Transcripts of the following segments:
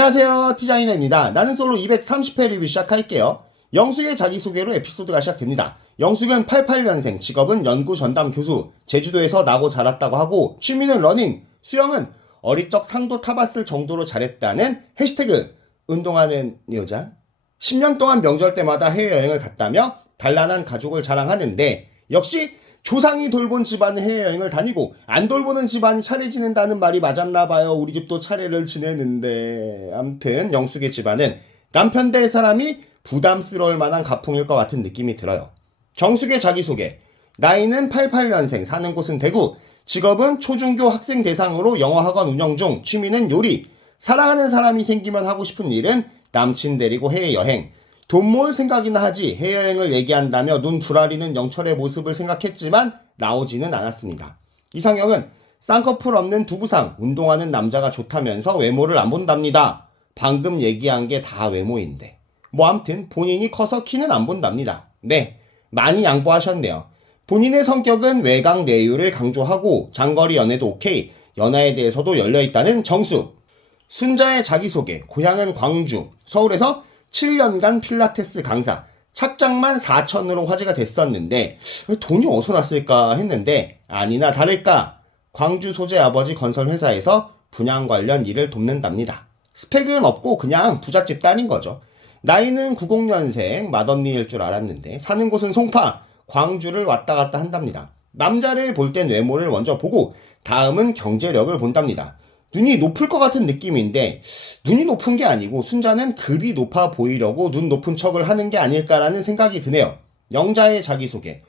안녕하세요, 디자이너입니다. 나는 솔로 230회 리뷰 시작할게요. 영숙의 자기소개로 에피소드가 시작됩니다. 영숙은 88년생, 직업은 연구 전담 교수, 제주도에서 나고 자랐다고 하고 취미는 러닝, 수영은 어릴 적 상도 타봤을 정도로 잘했다는 해시태그 운동하는 여자. 10년 동안 명절 때마다 해외여행을 갔다며 단란한 가족을 자랑하는데 역시 조상이 돌본 집안은 해외여행을 다니고 안 돌보는 집안이 차례 지낸다는 말이 맞았나봐요. 우리 집도 차례를 지내는데. 암튼 영숙의 집안은 남편 될 사람이 부담스러울 만한 가풍일 것 같은 느낌이 들어요. 정숙의 자기소개. 나이는 88년생, 사는 곳은 대구, 직업은 초중교 학생 대상으로 영어학원 운영 중, 취미는 요리, 사랑하는 사람이 생기면 하고 싶은 일은 남친 데리고 해외여행, 돈 모을 생각이나 하지 해외여행을 얘기한다며 눈 부라리는 영철의 모습을 생각했지만 나오지는 않았습니다. 이상형은 쌍꺼풀 없는 두부상, 운동하는 남자가 좋다면서 외모를 안 본답니다. 방금 얘기한 게 다 외모인데. 암튼 본인이 커서 키는 안 본답니다. 네, 많이 양보하셨네요. 본인의 성격은 외강 내유를 강조하고 장거리 연애도 오케이, 연하에 대해서도 열려있다는 정숙. 순자의 자기소개, 고향은 광주, 서울에서 7년간 필라테스 강사, 착장만 4천으로 화제가 됐었는데 돈이 어디서 났을까 했는데 아니나 다를까 광주 소재 아버지 건설회사에서 분양 관련 일을 돕는답니다. 스펙은 없고 그냥 부잣집 딸인 거죠. 나이는 90년생, 맏언니일 줄 알았는데 사는 곳은 송파, 광주를 왔다 갔다 한답니다. 남자를 볼 땐 외모를 먼저 보고 다음은 경제력을 본답니다. 눈이 높을 것 같은 느낌인데 눈이 높은 게 아니고 순자는 급이 높아 보이려고 눈 높은 척을 하는 게 아닐까라는 생각이 드네요. 영자의 자기소개.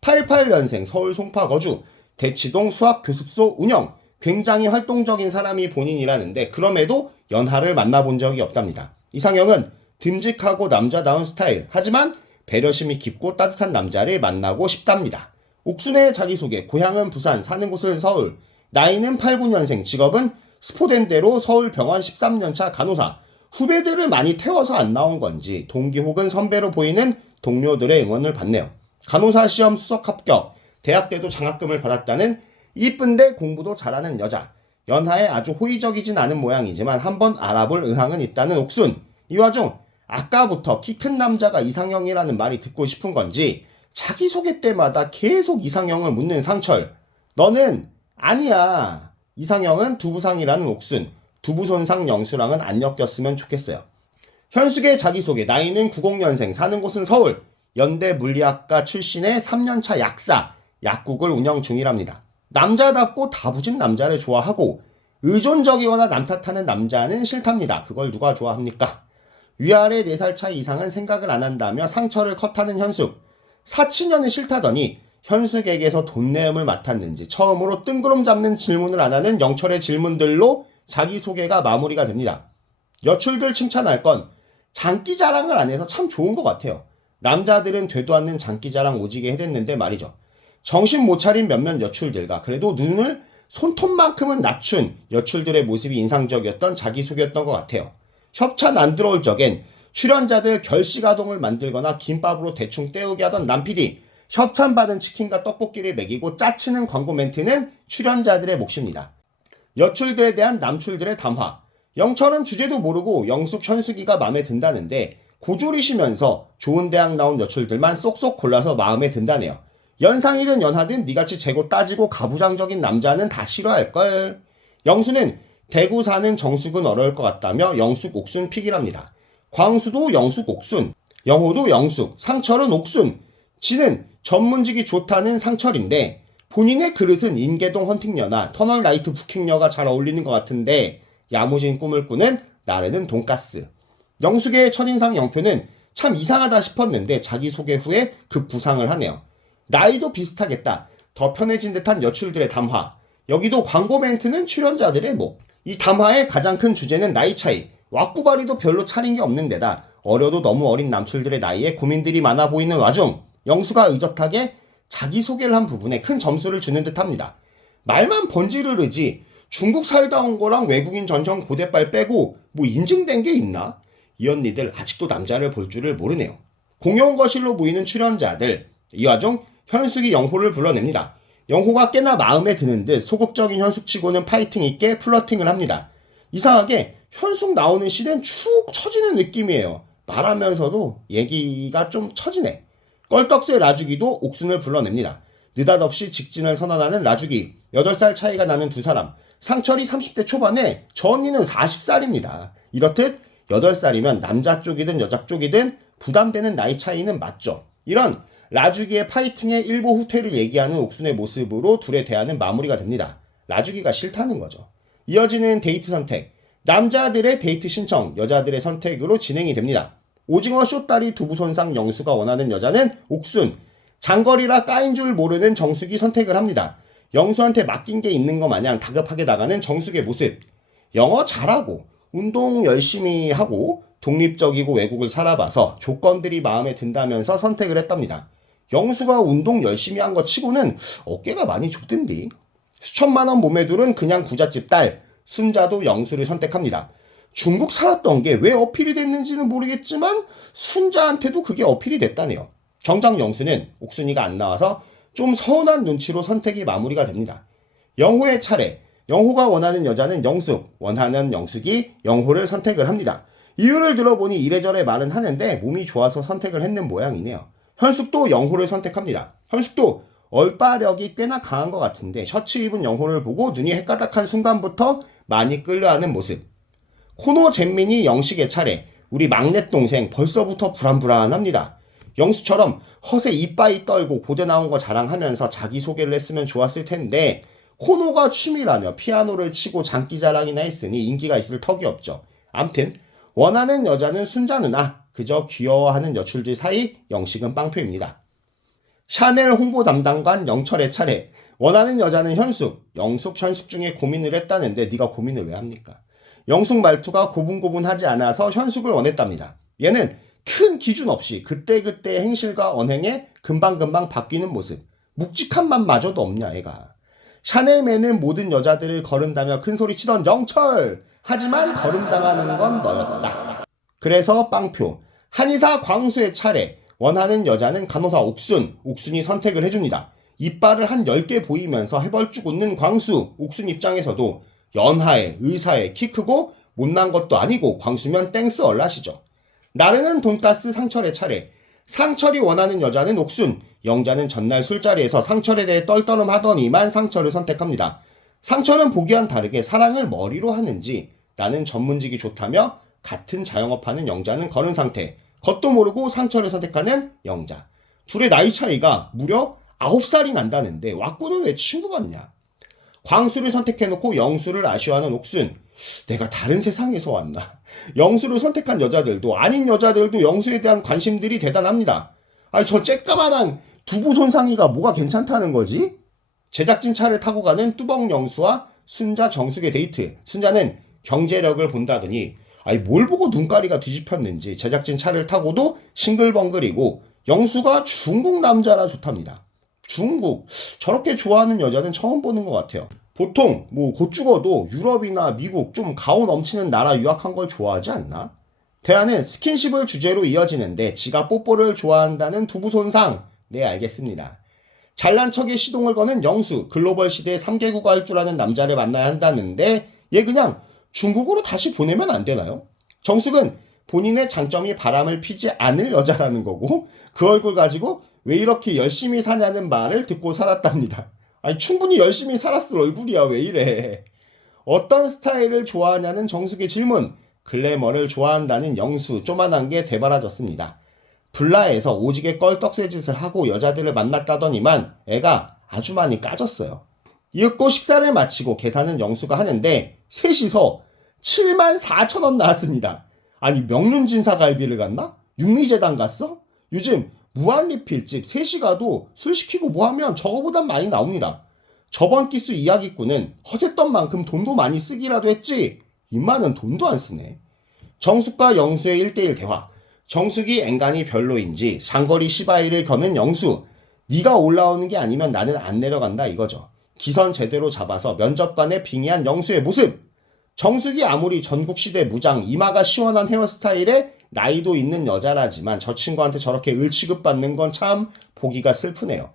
88년생, 서울 송파 거주, 대치동 수학교습소 운영, 굉장히 활동적인 사람이 본인이라는데 그럼에도 연하를 만나본 적이 없답니다. 이상형은 듬직하고 남자다운 스타일, 하지만 배려심이 깊고 따뜻한 남자를 만나고 싶답니다. 옥순의 자기소개. 고향은 부산, 사는 곳은 서울, 나이는 89년생, 직업은 스포된대로 서울병원 13년차 간호사. 후배들을 많이 태워서 안 나온 건지 동기 혹은 선배로 보이는 동료들의 응원을 받네요. 간호사 시험 수석 합격, 대학 때도 장학금을 받았다는 이쁜데 공부도 잘하는 여자. 연하에 아주 호의적이진 않은 모양이지만 한번 알아볼 의향은 있다는 옥순. 이 와중 아까부터 키 큰 남자가 이상형이라는 말이 듣고 싶은 건지 자기소개 때마다 계속 이상형을 묻는 상철. 너는 아니야. 이상형은 두부상이라는 옥순, 두부손상 영수랑은 안 엮였으면 좋겠어요. 현숙의 자기소개. 나이는 90년생, 사는 곳은 서울, 연대 물리학과 출신의 3년차 약사, 약국을 운영 중이랍니다. 남자답고 다부진 남자를 좋아하고 의존적이거나 남 탓하는 남자는 싫답니다. 그걸 누가 좋아합니까? 위아래 4살 차이 이상은 생각을 안 한다며 상처를 컷하는 현숙. 사치년은 싫다더니 현숙에게서 돈 내음을 맡았는지 처음으로 뜬구름 잡는 질문을 안 하는 영철의 질문들로 자기소개가 마무리가 됩니다. 여출들 칭찬할 건 장기 자랑을 안 해서 참 좋은 것 같아요. 남자들은 되도 않는 장기 자랑 오지게 해댔는데 말이죠. 정신 못 차린 몇몇 여출들과 그래도 눈을 손톱만큼은 낮춘 여출들의 모습이 인상적이었던 자기소개였던 것 같아요. 협찬 안 들어올 적엔 출연자들 결시가동을 만들거나 김밥으로 대충 때우게 하던 남PD, 협찬받은 치킨과 떡볶이를 먹이고 짜치는 광고 멘트는 출연자들의 몫입니다. 여출들에 대한 남출들의 담화. 영철은 주제도 모르고 영숙, 현숙이가 마음에 든다는데 고졸이시면서 좋은 대학 나온 여출들만 쏙쏙 골라서 마음에 든다네요. 연상이든 연하든 니같이 재고 따지고 가부장적인 남자는 다 싫어할걸. 영수는 대구 사는 정숙은 어려울 것 같다며 영숙, 옥순 픽이랍니다. 광수도 영숙, 옥순, 영호도 영숙, 상철은 옥순, 지는 전문직이 좋다는 상철인데 본인의 그릇은 인계동 헌팅녀나 터널라이트 부킹녀가 잘 어울리는 것 같은데 야무진 꿈을 꾸는 나르는 돈가스. 영숙의 첫인상 영표는 참 이상하다 싶었는데 자기소개 후에 급부상을 하네요. 나이도 비슷하겠다. 더 편해진 듯한 여출들의 담화. 여기도 광고 멘트는 출연자들의 목. 이 담화의 가장 큰 주제는 나이 차이. 왁구바리도 별로 차린 게 없는 데다 어려도 너무 어린 남출들의 나이에 고민들이 많아 보이는 와중 영수가 의젓하게 자기소개를 한 부분에 큰 점수를 주는 듯합니다. 말만 번지르르지 중국 살다 온 거랑 외국인 전형 고대빨 빼고 뭐 인증된 게 있나? 이 언니들 아직도 남자를 볼 줄을 모르네요. 공용 거실로 보이는 출연자들. 이 와중 현숙이 영호를 불러냅니다. 영호가 꽤나 마음에 드는 듯 소극적인 현숙치고는 파이팅 있게 플러팅을 합니다. 이상하게 현숙 나오는 시대는 축 처지는 느낌이에요. 말하면서도 얘기가 좀 처지네. 껄떡스의 라주기도 옥순을 불러냅니다. 느닷없이 직진을 선언하는 라주기. 8살 차이가 나는 두 사람. 상철이 30대 초반에 저 언니는 40살입니다. 이렇듯 8살이면 남자 쪽이든 여자 쪽이든 부담되는 나이 차이는 맞죠. 이런 라주기의 파이팅의 일보 후퇴를 얘기하는 옥순의 모습으로 둘의 대화는 마무리가 됩니다. 라주기가 싫다는 거죠. 이어지는 데이트 선택. 남자들의 데이트 신청, 여자들의 선택으로 진행이 됩니다. 오징어 쇼다리 두부손상 영수가 원하는 여자는 옥순. 장거리라 까인 줄 모르는 정숙이 선택을 합니다. 영수한테 맡긴 게 있는 것 마냥 다급하게 나가는 정숙의 모습. 영어 잘하고 운동 열심히 하고 독립적이고 외국을 살아봐서 조건들이 마음에 든다면서 선택을 했답니다. 영수가 운동 열심히 한 거 치고는 어깨가 많이 좁던디. 수천만 원 몸에 두른 그냥 부잣집 딸 순자도 영수를 선택합니다. 중국 살았던 게 왜 어필이 됐는지는 모르겠지만 순자한테도 그게 어필이 됐다네요. 정작 영수는 옥순이가 안 나와서 좀 서운한 눈치로 선택이 마무리가 됩니다. 영호의 차례. 영호가 원하는 여자는 영숙, 원하는 영숙이 영호를 선택을 합니다. 이유를 들어보니 이래저래 말은 하는데 몸이 좋아서 선택을 했는 모양이네요. 현숙도 영호를 선택합니다. 현숙도 얼빠력이 꽤나 강한 것 같은데 셔츠 입은 영호를 보고 눈이 헷가닥한 순간부터 많이 끌려하는 모습. 코노 잼민이 영식의 차례. 우리 막내 동생 벌써부터 불안불안합니다. 영수처럼 허세 이빠이 떨고 고대 나온 거 자랑하면서 자기소개를 했으면 좋았을 텐데 코노가 취미라며 피아노를 치고 장기자랑이나 했으니 인기가 있을 턱이 없죠. 암튼 원하는 여자는 순자 누나. 그저 귀여워하는 여출들 사이 영식은 빵표입니다. 샤넬 홍보 담당관 영철의 차례. 원하는 여자는 현숙. 영숙, 현숙 중에 고민을 했다는데 네가 고민을 왜 합니까? 영숙 말투가 고분고분하지 않아서 현숙을 원했답니다. 얘는 큰 기준 없이 그때그때 행실과 언행에 금방금방 바뀌는 모습. 묵직한 맛마저도 없냐 애가. 샤넬맨은 모든 여자들을 거른다며 큰소리치던 영철. 하지만 거름당하는 건 너였다. 그래서 빵표. 한의사 광수의 차례. 원하는 여자는 간호사 옥순. 옥순이 선택을 해줍니다. 이빨을 한 10개 보이면서 해벌쭉 웃는 광수. 옥순 입장에서도 연하에 의사에 키 크고 못난 것도 아니고 광수면 땡스 얼라시죠. 나르는 돈가스 상철의 차례. 상철이 원하는 여자는 옥순. 영자는 전날 술자리에서 상철에 대해 떨떠름하더니만 상철을 선택합니다. 상철은 보기와는 다르게 사랑을 머리로 하는지 나는 전문직이 좋다며 같은 자영업하는 영자는 거는 상태. 겉도 모르고 상철을 선택하는 영자. 둘의 나이 차이가 무려 9살이 난다는데 왁구는 왜 친구 같냐. 광수를 선택해놓고 영수를 아쉬워하는 옥순. 내가 다른 세상에서 왔나. 영수를 선택한 여자들도 아닌 여자들도 영수에 대한 관심들이 대단합니다. 아니 저 쬐까만한 두부 손상이가 뭐가 괜찮다는 거지? 제작진 차를 타고 가는 뚜벅 영수와 순자 정숙의 데이트. 순자는 경제력을 본다더니 아니 뭘 보고 눈가리가 뒤집혔는지 제작진 차를 타고도 싱글벙글이고 영수가 중국 남자라 좋답니다. 중국 저렇게 좋아하는 여자는 처음 보는 것 같아요. 보통 뭐 곧 죽어도 유럽이나 미국 좀 가오 넘치는 나라 유학한 걸 좋아하지 않나? 대화는 스킨십을 주제로 이어지는데 지가 뽀뽀를 좋아한다는 두부손상. 네 알겠습니다. 잘난 척에 시동을 거는 영수. 글로벌 시대에 3개국어 할 줄 아는 남자를 만나야 한다는데 얘 그냥 중국으로 다시 보내면 안 되나요? 정숙은 본인의 장점이 바람을 피지 않을 여자라는 거고 그 얼굴 가지고 왜 이렇게 열심히 사냐는 말을 듣고 살았답니다. 아니 충분히 열심히 살았을 얼굴이야 왜 이래. 어떤 스타일을 좋아하냐는 정숙의 질문. 글래머를 좋아한다는 영수. 쪼만한 게 되바라졌습니다. 블라에서 오지게 껄떡새 짓을 하고 여자들을 만났다더니만 애가 아주 많이 까졌어요. 이윽고 식사를 마치고 계산은 영수가 하는데 셋이서 74,000원 나왔습니다. 아니 명륜진사갈비를 갔나? 육리재단 갔어? 요즘 무한리필집 셋이 가도 술 시키고 뭐 하면 저거보단 많이 나옵니다. 저번 기수 이야기꾼은 허셌던 만큼 돈도 많이 쓰기라도 했지 임마는 돈도 안 쓰네. 정숙과 영수의 1대1 대화. 정숙이 앵간히 별로인지 장거리 시바이를 거는 영수. 네가 올라오는 게 아니면 나는 안 내려간다 이거죠. 기선 제대로 잡아서 면접관에 빙의한 영수의 모습. 정숙이 아무리 전국시대 무장 이마가 시원한 헤어스타일에 나이도 있는 여자라지만 저 친구한테 저렇게 을 취급받는 건 참 보기가 슬프네요.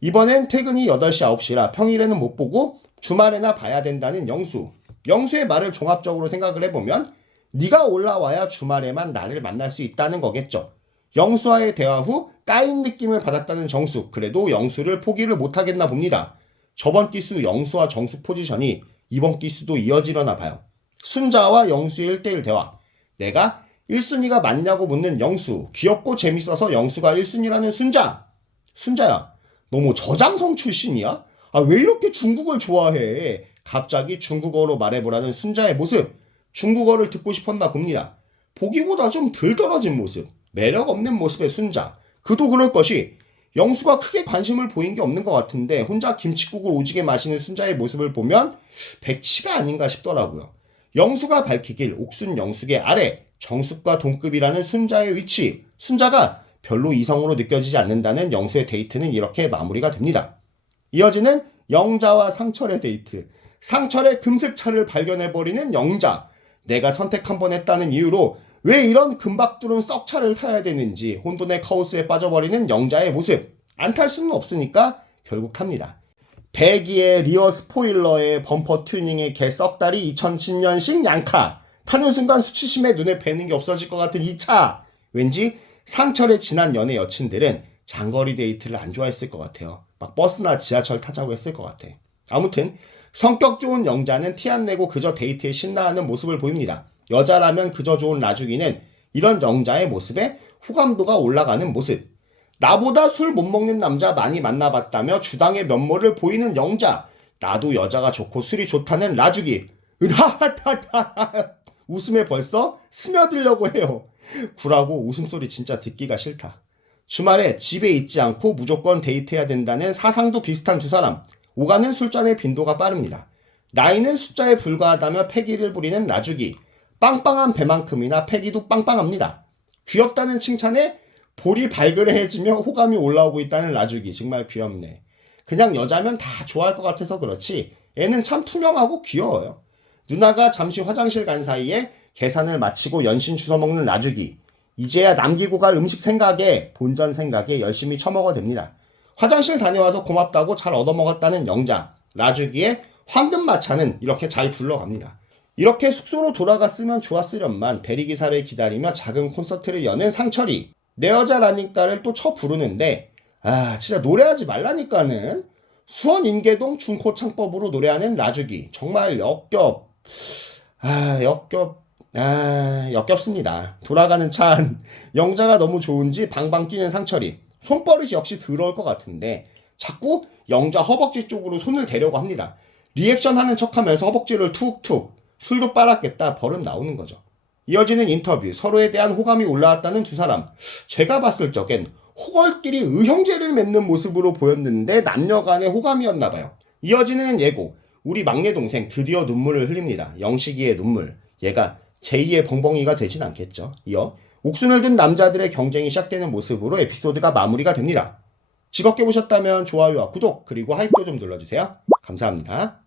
이번엔 퇴근이 8시 9시라 평일에는 못 보고 주말에나 봐야 된다는 영수. 영수의 말을 종합적으로 생각을 해보면 네가 올라와야 주말에만 나를 만날 수 있다는 거겠죠. 영수와의 대화 후 까인 느낌을 받았다는 정수. 그래도 영수를 포기를 못하겠나 봅니다. 저번 기수 영수와 정수 포지션이 이번 기수도 이어지려나 봐요. 순자와 영수의 1대1 대화. 내가 1순위가 맞냐고 묻는 영수. 귀엽고 재밌어서 영수가 1순위라는 순자. 순자야, 너 뭐 저장성 출신이야? 아, 왜 이렇게 중국을 좋아해? 갑자기 중국어로 말해보라는 순자의 모습. 중국어를 듣고 싶었나 봅니다. 보기보다 좀 덜 떨어진 모습. 매력 없는 모습의 순자. 그도 그럴 것이 영수가 크게 관심을 보인 게 없는 것 같은데 혼자 김칫국을 오지게 마시는 순자의 모습을 보면 백치가 아닌가 싶더라고요. 영수가 밝히길 옥순 영숙의 아래 정숙과 동급이라는 순자의 위치. 순자가 별로 이성으로 느껴지지 않는다는 영수의 데이트는 이렇게 마무리가 됩니다. 이어지는 영자와 상철의 데이트. 상철의 금색차를 발견해버리는 영자. 내가 선택 한번 했다는 이유로 왜 이런 금박두른 썩차를 타야 되는지 혼돈의 카오스에 빠져버리는 영자의 모습. 안 탈 수는 없으니까 결국 탑니다. 배기의 리어 스포일러의 범퍼 튜닝의 개 썩다리 2010년식 양카. 타는 순간 수치심에 눈에 뵈는 게 없어질 것 같은 이 차. 왠지 상철의 지난 연애 여친들은 장거리 데이트를 안 좋아했을 것 같아요. 막 버스나 지하철 타자고 했을 것 같아. 아무튼 성격 좋은 영자는 티 안 내고 그저 데이트에 신나하는 모습을 보입니다. 여자라면 그저 좋은 라주기는 이런 영자의 모습에 호감도가 올라가는 모습. 나보다 술 못 먹는 남자 많이 만나봤다며 주당의 면모를 보이는 영자. 나도 여자가 좋고 술이 좋다는 라주기. 으하하하하. 웃음에 벌써 스며들려고 해요. 구라고 웃음소리 진짜 듣기가 싫다. 주말에 집에 있지 않고 무조건 데이트해야 된다는 사상도 비슷한 두 사람. 오가는 술잔의 빈도가 빠릅니다. 나이는 숫자에 불과하다며 패기를 부리는 라주기. 빵빵한 배만큼이나 패기도 빵빵합니다. 귀엽다는 칭찬에 볼이 발그레해지며 호감이 올라오고 있다는 라주기. 정말 귀엽네. 그냥 여자면 다 좋아할 것 같아서 그렇지 애는 참 투명하고 귀여워요. 누나가 잠시 화장실 간 사이에 계산을 마치고 연신 주워먹는 라주기. 이제야 남기고 갈 음식 생각에 본전 생각에 열심히 처먹어댑니다. 화장실 다녀와서 고맙다고 잘 얻어먹었다는 영자. 라주기의 황금마차는 이렇게 잘 굴러갑니다. 이렇게 숙소로 돌아갔으면 좋았으련만 대리기사를 기다리며 작은 콘서트를 여는 상철이. 내 여자라니까를 또 쳐 부르는데 진짜 노래하지 말라니까는. 수원 인계동 중코창법으로 노래하는 라주기. 정말 역겹습니다. 돌아가는 차 안. 영자가 너무 좋은지 방방 뛰는 상철이. 손버릇이 역시 더러울 것 같은데 자꾸 영자 허벅지 쪽으로 손을 대려고 합니다. 리액션 하는 척하면서 허벅지를 툭툭. 술도 빨았겠다 버릇 나오는 거죠. 이어지는 인터뷰. 서로에 대한 호감이 올라왔다는 두 사람. 제가 봤을 적엔 호걸끼리 의형제를 맺는 모습으로 보였는데 남녀간의 호감이었나 봐요. 이어지는 예고. 우리 막내 동생 드디어 눈물을 흘립니다. 영식이의 눈물. 얘가 제2의 벙벙이가 되진 않겠죠. 이어 옥순을 둔 남자들의 경쟁이 시작되는 모습으로 에피소드가 마무리가 됩니다. 즐겁게 보셨다면 좋아요와 구독 그리고 하이프 좀 눌러주세요. 감사합니다.